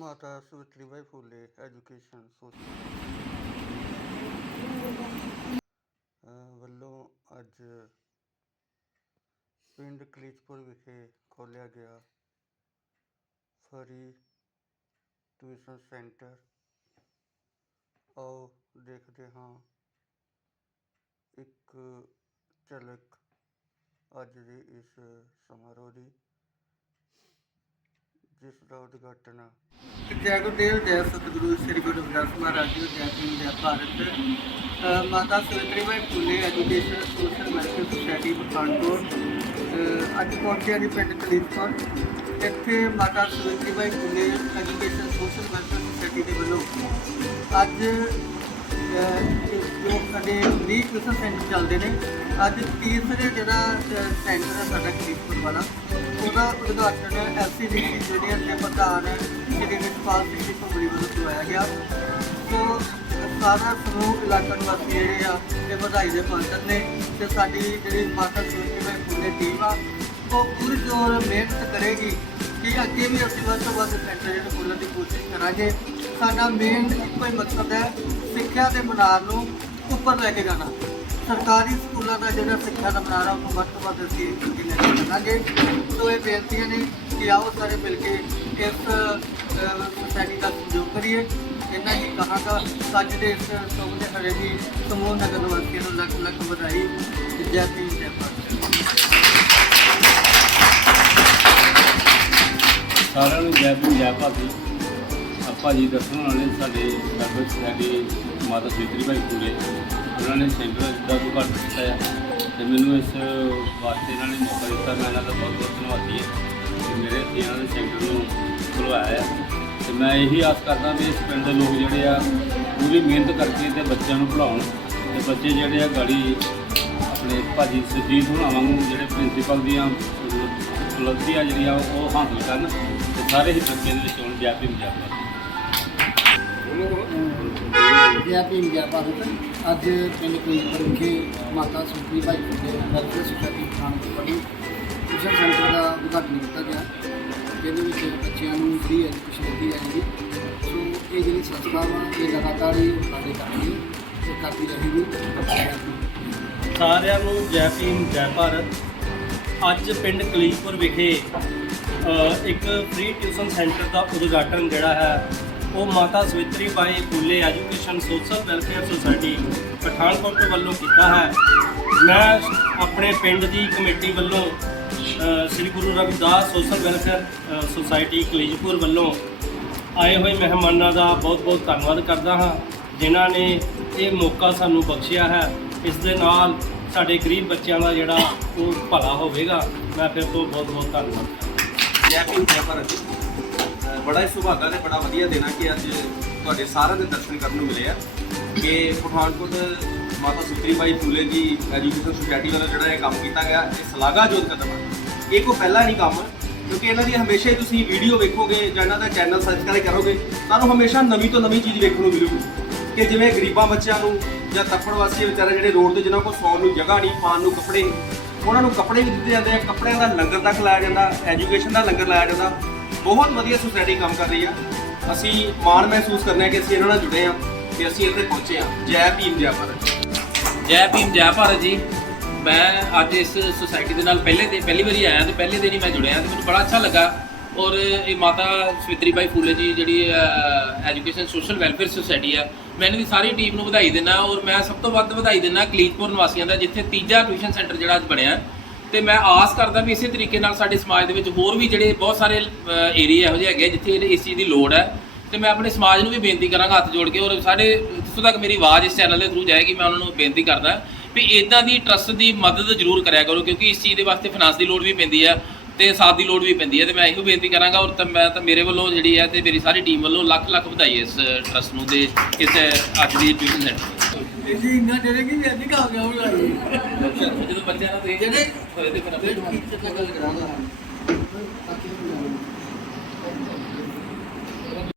ਮਾਤਾ ਸੁਤਰੀਬਾਈ Phule, education society ਵੱਲੋਂ ਅੱਜ ਪਿੰਡ ਕਲੀਚਪੁਰ ਵਿਖੇ ਖੋਲ੍ਹਿਆ ਗਿਆ ਫਰੀ ਟਿਊਸ਼ਨ ਸੈਂਟਰ। ਆਓ ਦੇਖਦੇ ਹਾਂ ਇੱਕ ਝਲਕ ਅੱਜ ਦੇ ਇਸ ਸਮਾਰੋਹ ਦੀ। ਜਿਸ ਦਾ ਉਦਘਾਟਨ ਜੈ ਗੁਰਦੇਵ ਜੈ ਸਤਿਗੁਰੂ ਸ੍ਰੀ ਗੁਰੂ ਗ੍ਰੰਥ ਮਹਾਰਾਜ ਜੀ ਜੈ ਭੀਮ ਜੈ ਭਾਰਤ ਅ, ਮਾਤਾ Surinderbai Phule education social welfare society Pathankot ਅ, ਅੱਜ ਪਹੁੰਚਿਆ ਜੀ ਪਿੰਡ ਕਲੀਪੁਰ ਇੱਥੇ ਮਾਤਾ Surinderbai Phule education social welfare society ਦੇ ਵੱਲੋਂ ਅੱਜ ਜੋ ਸਾਡੇ ਫ੍ਰੀ ਟਿਊਸ਼ਨ ਸੈਂਟਰ ਚੱਲਦੇ ਨੇ, ਅੱਜ ਤੀਸਰੇ ਜਿਹੜਾ ਸੈਂਟਰ ਹੈ ਸਾਡਾ ਕਲੀਪੁਰ ਵਾਲਾ, ਉਹਦਾ ਉਦਘਾਟਨ ਐਲਸੀਡੀਸੀ ਜੂਨੀਅਰ ਦੇ ਪ੍ਰਧਾਨ ਸ਼੍ਰੀ ਰਿਸ਼ਪਾਲ ਸਿੰਘ ਜੀ ਭੰਬਲੀ ਵੱਲੋਂ ਕਰਵਾਇਆ ਗਿਆ। ਸੋ, ਸਾਰਾ ਸਮੂਹ ਇਲਾਕਾ ਨਿਵਾਸੀ ਜਿਹੜੇ ਆ ਤੇ ਵਧਾਈ ਦੇ ਪਾਤਰ ਨੇ ਤੇ ਸਾਡੀ ਜਿਹੜੀ ਮਾਤਾ ਸੋਚੀ ਮੈਂ ਪੂਰੇ ਟੀਮ ਆ, ਉਹ ਪੂਰੀ ਜੋਰ ਮਿਹਨਤ ਕਰੇਗੀ ਕਿ ਅੱਗੇ ਵੀ ਅਸੀਂ ਵੱਧ ਤੋਂ ਵੱਧ ਸੈਂਟਰ ਜਿਹੜੇ ਖੋਲ੍ਹਣ ਦੀ ਕੋਸ਼ਿਸ਼ ਕਰਾਂਗੇ, ਸਾਡਾ ਮੇਨ ਇੱਕੋ ਹੀ ਮਕਸਦ ਹੈ ਸਿੱਖਿਆ ਦੇ ਮਨਾਰ ਨੂੰ ਉੱਪਰ ਲੈ ਕੇ ਜਾਣਾ। ਸਰਕਾਰੀ ਸਕੂਲਾਂ ਦਾ ਜਿਹੜਾ ਸਿੱਖਿਆ ਦਾ ਮਨਾਰਾ ਉਹਨੂੰ ਵੱਧ ਤੋਂ ਵੱਧ ਅਸੀਂ ਅੱਗੇ ਲੈ ਕੇ ਜਾਵਾਂਗੇ। ਸੋ ਇਹ ਬੇਨਤੀਆਂ ਨੇ ਕਿ ਆਓ ਸਾਰੇ ਮਿਲ ਕੇ ਇਸ ਸੋਸਾਇਟੀ ਦਾ ਸਹਿਯੋਗ ਕਰੀਏ। ਇਹਨਾਂ ਹੀ ਕਹਾਂਗਾ ਅੱਜ ਦੇ ਇਸ ਸੋਗ ਦੇ ਹਰੇ ਦੀ ਸਮੂਹ ਨਗਰ ਨਿਵਾਸੀਆਂ ਨੂੰ ਲੱਖ ਲੱਖ ਵਧਾਈ ਤੇ ਜੈ ਸਾਰਿਆਂ ਨੂੰ ਜੈ ਭੀਮ, ਜੈ ਭਾਰਤੀ। ਆਪਾਂ ਜੀ ਦੱਸਣ ਵਾਲੇ ਸਾਡੇ ਡਾਕਟਰ ਸਾਡੇ ਮਾਤਾ ਸਵਿਤਰੀ ਭਾਈ ਪੂਰੇ, ਉਹਨਾਂ ਨੇ ਸੈਂਟਰ ਦਾ ਉਦਘਾਟਨ ਕੀਤਾ ਹੈ ਤੇ ਮੈਨੂੰ ਇਸ ਵਾਸਤੇ ਇਹਨਾਂ ਨੇ ਮੌਕਾ ਦਿੱਤਾ, ਮੈਂ ਇਹਨਾਂ ਦਾ ਬਹੁਤ ਬਹੁਤ ਧੰਨਵਾਦੀ ਹਾਂ। ਕਿ ਮੇਰੇ ਇਹਨਾਂ ਦੇ ਸੈਂਟਰ ਨੂੰ ਖੁਲਵਾਇਆ ਹੈ ਤੇ ਮੈਂ ਇਹੀ ਆਸ ਕਰਦਾ ਵੀ ਇਸ ਪਿੰਡ ਦੇ ਲੋਕ ਜਿਹੜੇ ਆ, ਪੂਰੀ ਮਿਹਨਤ ਕਰਕੇ ਤੇ ਬੱਚਿਆਂ ਨੂੰ ਪੜ੍ਹਾਉਣ। ਤੇ ਬੱਚੇ ਜਿਹੜੇ ਆ, ਗਾੜੀ ਆਪਣੇ ਭਾਜੀ ਸੁਜੀਤ ਹੁਣਾਂ ਵਾਂਗੂ ਜਿਹੜੇ ਪ੍ਰਿੰਸੀਪਲ ਦੀਆਂ ਉਪਲਬਧੀਆਂ ਜਿਹੜੀਆਂ ਉਹ ਹਾਸਲ ਕਰਨ। ਸਾਰੇ ਹੀ ਬੱਚਿਆਂ ਦੇ ਵਿੱਚ ਹੋਣ ਜੈ ਭੀਮ ਜੈ ਭਾਰਤ ਅੱਜ ਪਿੰਡ ਕੁਲਪੁਰ ਵਿਖੇ ਮਾਤਾ ਸੁਖੀ ਭਾਈ ਫੁੱਲੇ ਵੈਲਫੇਅਰ ਸੁਸਾਇਟੀ ਪਠਾਨਕੋਟ ਵੱਲੋਂ ਟਿਊਸ਼ਨ ਸੈਂਟਰ ਦਾ ਉਦਘਾਟਨ ਕੀਤਾ ਗਿਆ ਜਿਹਦੇ ਵਿੱਚ ਬੱਚਿਆਂ ਨੂੰ ਫ੍ਰੀ ਐਜੂਕੇਸ਼ਨ ਦਿੱਤੀ ਜਾਏਗੀ। ਸੋ ਇਹ ਜਿਹੜੀ ਸੰਸਥਾ ਵਾ ਇਹ ਲਗਾਤਾਰ ਹੀ ਉਪਰਾਲੇ ਕਰ ਰਹੀ ਹੈ ਤੇ ਕਰਦੀ ਰਹੇਗੀ। ਸਾਰਿਆਂ ਨੂੰ ਜੈ ਭੀਮ ਜੈ ਭਾਰਤ। ਅੱਜ ਪਿੰਡ ਕਲੀਪੁਰ ਵਿਖੇ ਇੱਕ ਫ੍ਰੀ ਟਿਊਸ਼ਨ ਸੈਂਟਰ ਦਾ ਉਦਘਾਟਨ ਜਿਹੜਾ ਹੈ, ਉਹ ਮਾਤਾ Savitri Bai Phule education social welfare society Pathankot ਵੱਲੋਂ ਕੀਤਾ ਹੈ। ਮੈਂ ਆਪਣੇ ਪਿੰਡ ਦੀ ਕਮੇਟੀ ਵੱਲੋਂ Shri Guru Ravidas social welfare society Kalijpur ਵੱਲੋਂ ਆਏ ਹੋਏ ਮਹਿਮਾਨਾਂ ਦਾ ਬਹੁਤ-ਬਹੁਤ ਧੰਨਵਾਦ ਕਰਦਾ ਹਾਂ, ਜਿਨ੍ਹਾਂ ਨੇ ਇਹ ਮੌਕਾ ਸਾਨੂੰ ਬਖਸ਼ਿਆ ਹੈ। ਇਸ ਦੇ ਨਾਲ ਸਾਡੇ ਗਰੀਬ ਬੱਚਿਆਂ ਦਾ ਜਿਹੜਾ ਉਹ ਭਲਾ ਹੋਵੇਗਾ। ਮੈਂ ਫਿਰ ਤੋਂ ਬਹੁਤ-ਬਹੁਤ ਧੰਨਵਾਦ ਕਰਦਾ ਜੈ ਭੀਮ ਜੈ ਬੜਾ ਹੀ ਸੁਭਾਗਾ ਤੇ ਬੜਾ ਵਧੀਆ ਦਿਨ ਹੈ ਕਿ ਅੱਜ ਤੁਹਾਡੇ ਸਾਰਿਆਂ ਦੇ ਦਰਸ਼ਨ ਕਰਨ ਨੂੰ ਮਿਲੇ ਆ। ਕਿ ਪਠਾਨਕੋਟ ਮਾਤਾ ਸੁਤਰੀ ਬਾਈ ਫੂਲੇ ਜੀ ਐਜੂਕੇਸ਼ਨ ਸੁਸਾਇਟੀ ਵੱਲੋਂ ਜਿਹੜਾ ਇਹ ਕੰਮ ਕੀਤਾ ਗਿਆ, ਇਹ ਸ਼ਲਾਘਾਯੋਗ ਕਦਮ ਹੈ ਇਹ ਕੋ ਪਹਿਲਾ ਨਹੀਂ ਕੰਮ, ਕਿਉਂਕਿ ਇਹਨਾਂ ਦੀ ਹਮੇਸ਼ਾ ਹੀ ਤੁਸੀਂ ਵੀਡੀਓ ਵੇਖੋਗੇ ਜਾਂ ਇਹਨਾਂ ਦਾ ਚੈਨਲ ਸਬਸਕ੍ਰਾਈਬ ਕਰੋਗੇ, ਤੁਹਾਨੂੰ ਹਮੇਸ਼ਾ ਨਵੀਂ ਤੋਂ ਨਵੀਂ ਚੀਜ਼ ਵੇਖਣ ਨੂੰ ਮਿਲੂਗੀ। ਕਿ ਜਿਵੇਂ ਗਰੀਬਾਂ ਬੱਚਿਆਂ ਨੂੰ ਜਾਂ ਤੱਪੜ ਵਾਸੀ ਵਿਚਾਰੇ ਜਿਹੜੇ ਰੋਡ ਤੇ ਜਿਨ੍ਹਾਂ ਕੋਲ ਸੌਣ ਨੂੰ ਜਗ੍ਹਾ ਨਹੀਂ ਪਾਣ ਨੂੰ ਕੱਪੜੇ ਨਹੀਂ ਉਹਨਾਂ ਨੂੰ ਕੱਪੜੇ ਵੀ ਦਿੱਤੇ ਜਾਂਦੇ ਆ, ਕੱਪੜਿਆਂ ਦਾ ਲੰਗਰ ਤੱਕ ਲਾਇਆ ਜਾਂਦਾ ਐਜੂਕੇਸ਼ਨ ਦਾ ਲੰਗਰ ਲਾਇਆ ਜਾਂਦਾ। ਬਹੁਤ ਵਧੀਆ ਸੁਸਾਇਟੀ ਕੰਮ ਕਰ ਰਹੀ ਆ। ਅਸੀਂ ਮਾਣ ਮਹਿਸੂਸ ਕਰਨੇ ਆ ਕਿ ਅਸੀਂ ਇਹਨਾਂ ਨਾਲ ਜੁੜੇ ਆ, ਕਿ ਅਸੀਂ ਇੱਥੇ ਪਹੁੰਚੇ ਆ। ਜੈ ਭੀਮ, ਜੈ ਭਾਰਤ। ਜੈ ਭੀਮ, ਜੈ ਭਾਰਤ ਜੀ। ਮੈਂ ਅੱਜ ਇਸ ਸੁਸਾਇਟੀ ਦੇ ਨਾਲ ਪਹਿਲੇ ਦਿਨ ਪਹਿਲੀ ਵਾਰੀ ਆਇਆ ਤੇ ਪਹਿਲੇ ਦਿਨ ਹੀ ਮੈਂ ਜੁੜਿਆ ਤੇ ਮੈਨੂੰ ਬੜਾ ਅੱਛਾ ਲੱਗਾ। ਔਰ ਇਹ ਮਾਤਾ ਸਵਿਤਰੀ ਬਾਈ ਫੂਲੇ ਜੀ ਜਿਹੜੀ ਐਜੂਕੇਸ਼ਨ ਸੋਸ਼ਲ ਵੈਲਫੇਅਰ ਸੁਸਾਇਟੀ ਆ, ਮੈਂ ਇਹਨਾਂ ਦੀ ਸਾਰੀ ਟੀਮ ਨੂੰ ਵਧਾਈ ਦਿੰਦਾ ਔਰ ਮੈਂ ਸਭ ਤੋਂ ਵੱਧ ਵਧਾਈ ਦਿੰਦਾ ਕਲੀਤਪੁਰ ਨਿਵਾਸੀਆਂ ਦਾ, ਜਿੱਥੇ ਤੀਜਾ ਟਿਊਸ਼ਨ ਸੈਂਟਰ ਜਿਹੜਾ ਅੱਜ ਬਣਿਆ। ਤੇ ਮੈਂ ਆਸ ਕਰਦਾ ਵੀ ਇਸੇ ਤਰੀਕੇ ਨਾਲ ਸਾਡੇ ਸਮਾਜ ਦੇ ਵਿੱਚ ਹੋਰ ਵੀ ਜਿਹੜੇ ਬਹੁਤ ਸਾਰੇ ਏਰੀਆ ਇਹੋ ਜਿਹੇ ਹੈਗੇ ਜਿੱਥੇ ਇਸ ਚੀਜ਼ ਦੀ ਲੋੜ ਹੈ। ਤੇ ਮੈਂ ਆਪਣੇ ਸਮਾਜ ਨੂੰ ਵੀ ਬੇਨਤੀ ਕਰਾਂਗਾ ਹੱਥ ਜੋੜ ਕੇ ਔਰ ਸਾਡੇ ਜਿੱਥੋਂ ਤੱਕ ਮੇਰੀ ਆਵਾਜ਼ ਇਸ ਚੈਨਲ ਦੇ ਥਰੂ ਜਾਏਗੀ, ਮੈਂ ਉਹਨਾਂ ਨੂੰ ਬੇਨਤੀ ਕਰਦਾ ਵੀ ਇਦਾਂ ਦੀ ਟਰਸਟ ਦੀ ਮਦਦ ਜ਼ਰੂਰ ਕਰਿਆ ਕਰੋ, ਕਿਉਂਕਿ ਇਸ ਚੀਜ਼ ਦੇ ਵਾਸਤੇ ਫਾਈਨਾਂਸ ਦੀ ਲੋੜ ਵੀ ਪੈਂਦੀ ਆ। ਤੇ ਸਾਥ ਦੀ ਲੋੜ ਵੀ ਪੈਂਦੀ ਹੈ ਤੇ ਮੈਂ ਇਹੋ ਬੇਨਤੀ ਕਰਾਂਗਾ ਔਰ ਤਾਂ ਮੈਂ ਤਾਂ ਮੇਰੇ ਵੱਲੋਂ ਜਿਹੜੀ ਹੈ ਤੇ ਮੇਰੀ ਸਾਰੀ ਟੀਮ ਵੱਲੋਂ ਲੱਖ ਲੱਖ ਵਧਾਈ ਇਸ ਟਰਸਟ ਨੂੰ ਤੇ ਇਸ ਅੱਜ ਦੀ ਟਿਊਸ਼ਨ ਸੈਂਟਰ ਜੀ ਇੰਨਾ ਡਰੇਗੀ ਵੀ ਅੱਜ ਕਾ ਗਿਆ ਹੋਗਾ ਜਦੋਂ ਬੱਚਿਆਂ ਨੂੰ ਦੇ ਜਿਹੜੇ ਹੋਏ ਤੇ ਫਿਰ ਆਪਣੇ ਟੀਚਰ ਨਾਲ ਗੱਲ ਕਰਾਂਗਾ।